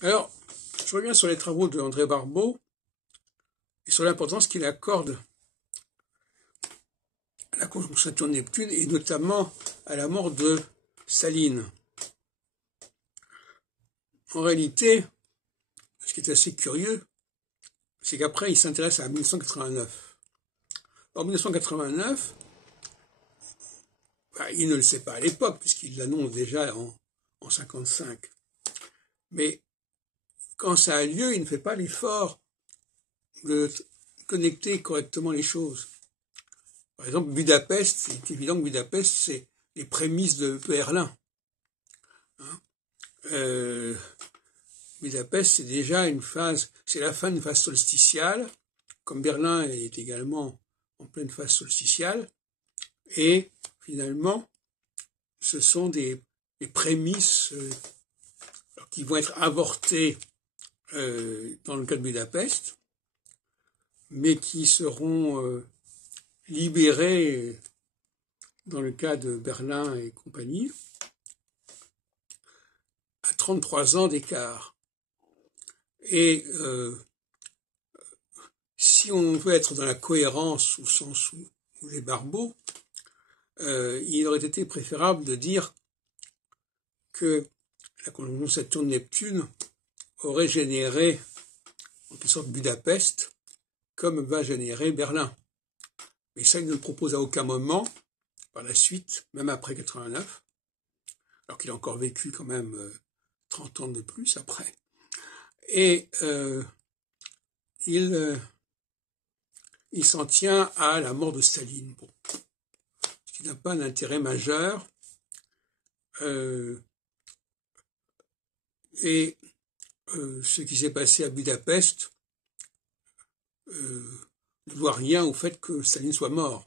Alors, je reviens sur les travaux de André Barbeau et sur l'importance qu'il accorde à la conjonction Saturne-Neptune et notamment à la mort de Saline. En réalité, ce qui est assez curieux, c'est qu'après, il s'intéresse à 1989. En 1989, il ne le sait pas à l'époque, puisqu'il l'annonce déjà en 55. Mais quand ça a lieu, il ne fait pas l'effort de connecter correctement les choses. Par exemple, Budapest, c'est évident que Budapest, c'est les prémices de Berlin. Budapest, c'est déjà une phase, c'est la fin d'une phase solsticiale, comme Berlin est également en pleine phase solsticiale, et finalement, ce sont des prémices qui vont être avortées dans le cas de Budapest, mais qui seront libérées dans le cas de Berlin et compagnie, à 33 ans d'écart. Et si on veut être dans la cohérence au sens où les Barbeau, il aurait été préférable de dire que la conjonction Saturne-Neptune aurait généré en quelque sorte Budapest comme va générer Berlin. Mais ça, il ne le propose à aucun moment par la suite, même après 89, alors qu'il a encore vécu quand même 30 ans de plus après. Et il s'en tient à la mort de Staline, bon, ce qui n'a pas d'intérêt majeur. Et ce qui s'est passé à Budapest ne doit rien au fait que Staline soit mort.